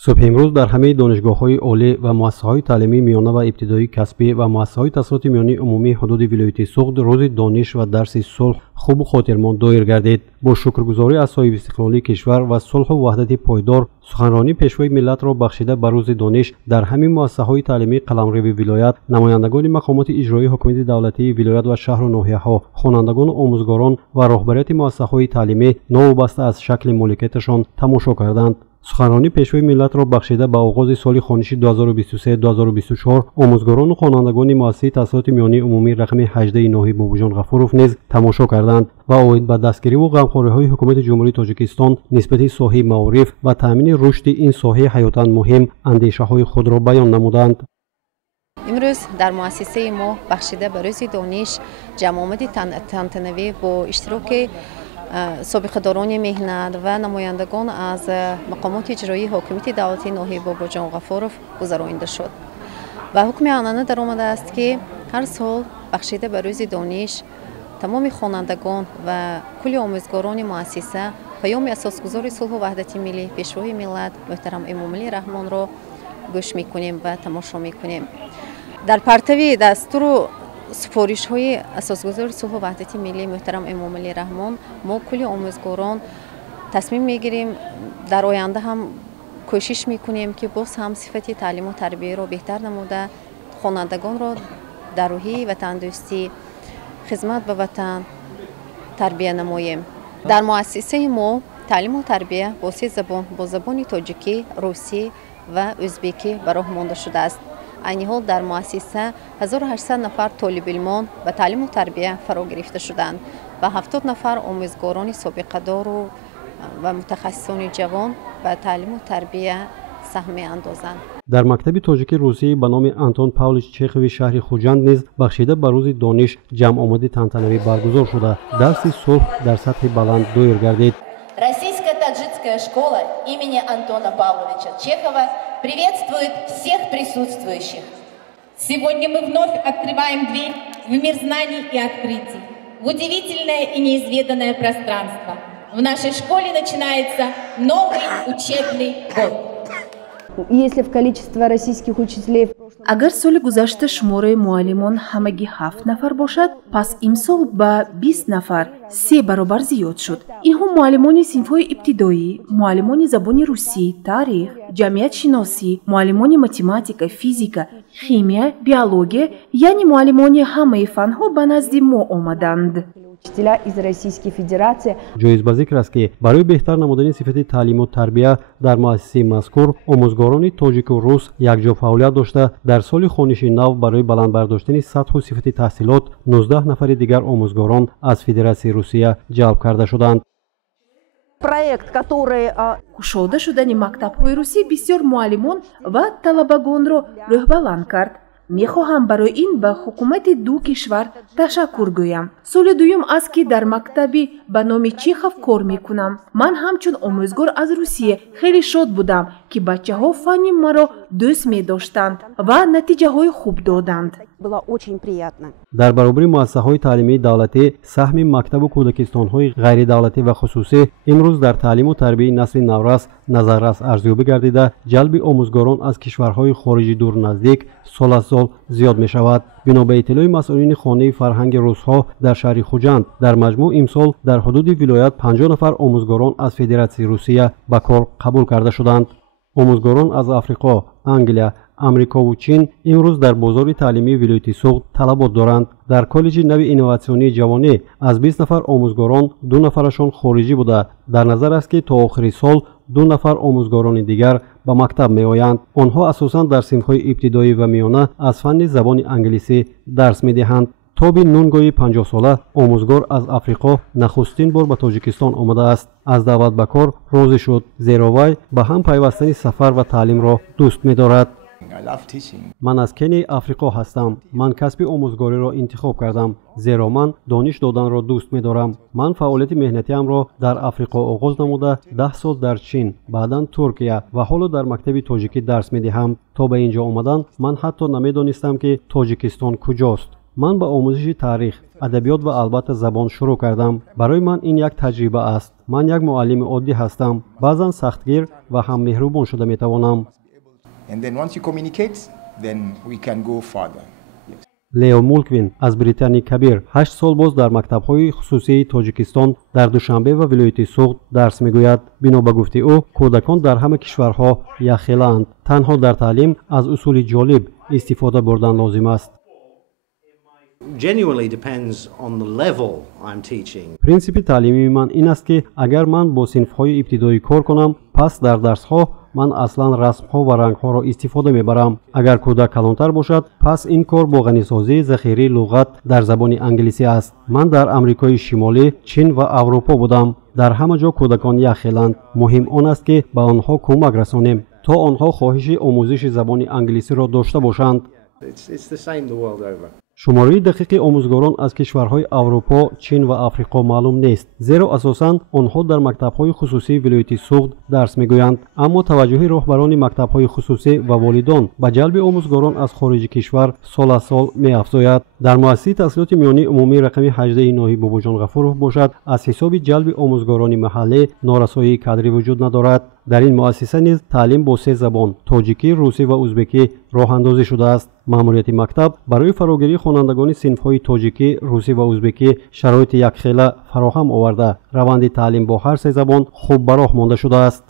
صبح امروز در همه دانشگاه‌های عالی و مؤسسه‌های تعلیمی میانه و ابتدایی کسبی و مؤسسه‌های تحصیلات میانی عمومی حدود ولایت سوخت روز دانش و درس صلح خوب و خاطرماند دایر گردید. با شکرگزاری از صاحب استقلالی کشور و صلح و وحدت پایدار سخنرانی پیشوای ملت را بخشیده بر روز دانش در همه مؤسسه‌های تعلیمی قلمرو ولایت، نمایندگان مقامات اجرایی حکومت دولتی ولایت و شهر و ناحیه‌ها، خوانندگان، آموزگاران و راهبریت مؤسسه‌های تعلیمی نوابسته از شکل مملکتشان تماشا کردند. سخنرانی پیشوای ملت را بخشیده به آغاز سال خوانشی 2023-2024 آموزگاران و خوانندگان مؤسسه تحصیلات میانی عمومی رقم 18 ناحیه بابوجان غفورов نیز تماشا کردند و اومید به دستگیری و غمخوری‌های حکومت جمهوری تاجیکستان نسبت صحیح معارف و تامین رشد این ساحه حیاتاً مهم اندیشه‌های خود را بیان نمودند. امروز در مؤسسه ما بخشیده به روز دانش جمع آمد تنتنوی با اشتراک سابقه‌داران مهنت و نمایندگان از مقامات اجرایی حکومت دولتی ناحیه بابوجان غفورов گذرانده شد و حکم آنانه در آمده است که هر سال بخشیده به روز دانش تمام خوانندگان و کل آموزگاران مؤسسه پیام اساسگذار صلح و وحدت ملی پیشوای ملت محترم امامعلی رحمان را گوش میکنیم و تماشا میکنیم. در پرتو دستور سفارش های اساسگذار صلح و وحدت ملی محترم امامعلی رحمان ما کلی آموزگاران تصمیم میگیریم در آینده هم کوشش میکنیم که باز هم صفت تعلیم و تربیه را بهتر نموده خوانندگان را در روحیه وطن دوستی خدمت به وطن تربیه نماییم. در مؤسسه ما تعلیم و تربیه با 3 زبان با زبان تاجیکی، روسی و ازبکی به راه مانده شده است. این حال در مؤسسه 1800 نفر طالب علمان و تعلیم و تربیه فرا گرفته شدند و 70 نفر آموزگاران سابقه دار و متخصصان جوان و تعلیم و تربیه سهم اندازند. در مکتب تاجیکی روسی به نام آنتون پاولویچ چخوی شهر خوجند نیز بخشیده به روز دانش جمع آمد تنتنوی برگزار شده. درس صلح در سطح بلند دایر گردید. Российско-таджикская школа имени Антона Павловича Чехова приветствует всех присутствующих. Сегодня мы вновь открываем дверь в мир знаний и открытий, в удивительное и неизведанное пространство. В нашей школе начинается новый учебный год. Если в количестве российских учителей агар соли гузашта шумораи муаллимон ҳамагӣ 7 нафар бошад, пас имсол ба 20 нафар 3 баробар зиёд шуд. инҳо муаллимони синфҳои ибтидоӣ, муаллимони забони русӣ, тарих, ҷамъиятшиносӣ, муаллимони математика, физика, химия, биология, яъне муаллимони ҳамаи фанҳо ба назди мо омаданд. учителя из Российской Федерации. جایز به ذکر است که برای بهتر نمودن صفت تعلیم و تربیه در مؤسسه مذکور آموزگاران تاجیک و روس یکجا فعالیت داشته در سال خوانشی نو برای بلند برداشتن سطح و صفت تحصیلات 19 نفر دیگر آموزگاران از فدراسیای روسیه جلب کرده شدند. кушода шудани мактабҳои русӣ бисёр муаллимон ва талабагонро рӯҳбаланд кард. мехоҳам барои ин ба ҳукумати ду кишвар ташаккур гӯям. соли дуюм аст ки дар мактаби ба номи чехов кор мекунам. ман ҳамчун омӯзгор аз русия хеле шод будам ки бачаҳо фанни маро дӯст медоштанд ва натиҷаҳои хуб доданд. در برابر مؤسسه‌های تعلیمی دولتی سهم مکتب و کودکستان‌های غیر دولتی و خصوصی امروز در تعلیم و تربیت نسل نورس نظررس ارزیابی گردیده جلب آموزگاران از کشورهای خارجی دور نزدیک سال از سال زیاد می شود. بنا به اطلاع مسئولین خانه فرهنگ روس‌ها در شهر خوجند در مجموع امسال در حدود ولایت 50 نفر آموزگاران از فدراسیای روسیه به کار قبول کرده شدند. آموزگاران از آفریقا، انگلیس، امریکا و چین امروز در بازار تعلیمی ولایت سوخت طلبات دارند. در کالج نوی اینواسیونی جوانی از 20 نفر آموزگاران 2 نفرشان خارجی بوده. در نظر است که تا آخر سال 2 نفر آموزگاران دیگر به مکتب می آیند. آنها اساساً در صنف‌های ابتدایی و میانه از فن زبان انگلیسی درس می دهند. تابی نونگوی 50 ساله آموزگار از آفریقا نخستین بار به تاجیکستان آمده است. از دعوت به کار راضی شد زیرا وی به هم پیوستن سفر و تعلیم را دوست می دارد. من از کنی آفریقا هستم. من کسب آموزگاری را انتخاب کردم زیرا من دانش دادن را دوست می دارم. من فعالیت مهنتیم را در آفریقا آغاز نموده 10 سال در چین، بعداً ترکیه و حالا در مکتب تاجیکی درس می دهم. تا به اینجا آمدن من حتی نمی دانستم که تاجیکستان کجاست. من با آموزش تاریخ، ادبیات و البته زبان شروع کردم. برای من این یک تجربه است. من یک معلم عادی هستم. بعضا سختگیر و هم مهربان شده می توانم. And then once you communicate, then we can go further. لیو مولکوین از بریتانی کبیر 8 سال باز در مکتب‌های خصوصی تاجیکستان در دوشنبه و ولایت سوغد درس می‌گوید. بنا به گفته او کودکان در همه کشورها یخیلند. تنها در تعلیم از اصول جالب استفاده بردن لازم است. Genuinely depends on the level I'm teaching. پرینسیپ تعلیمی من این است که اگر من با صنف‌های ابتدایی کار کنم، پس در درس‌ها من اصلا رسم‌ها و رنگ‌ها را استفاده می‌برم. اگر کودک کلانتر باشد، پس این کار با غنی‌سازی ذخیره لغت در زبان انگلیسی است. من در آمریکای شمالی، چین و اروپا بودم. در همه جا کودکان یخیلند. مهم آن است که به آنها کمک رسانیم تا آنها خواهش آموزش زبان انگلیسی را داشته باشند. It's the same the world over. شماره دقیق آموزگاران از کشورهای اروپا، چین و آفریقا معلوم نیست، زیرا اساساً آنها در مکتب‌های خصوصی ولایت سوغد درس می‌گویند. اما توجه راهبران مکتب‌های خصوصی و والدان به جلب آموزگاران از خارج کشور سال از سال می‌افزاید. در مؤسسه تحصیلات میانی عمومی رقم 18 ناهی باباجان غفورov باشد، از حساب جلب آموزگاران محلی نارسایی کادری وجود ندارد. در این مؤسسه نیز تعلیم با 3 زبان تاجیکی، روسی و ازبکی راه اندازی شده است. ماموریت مکتب برای فراگیری خوانندگان صنف‌های تاجیکی، روسی و ازبکی شرایط یکخیله فراهم آورده. روند تعلیم با هر 3 زبان خوب به راه مانده شده است.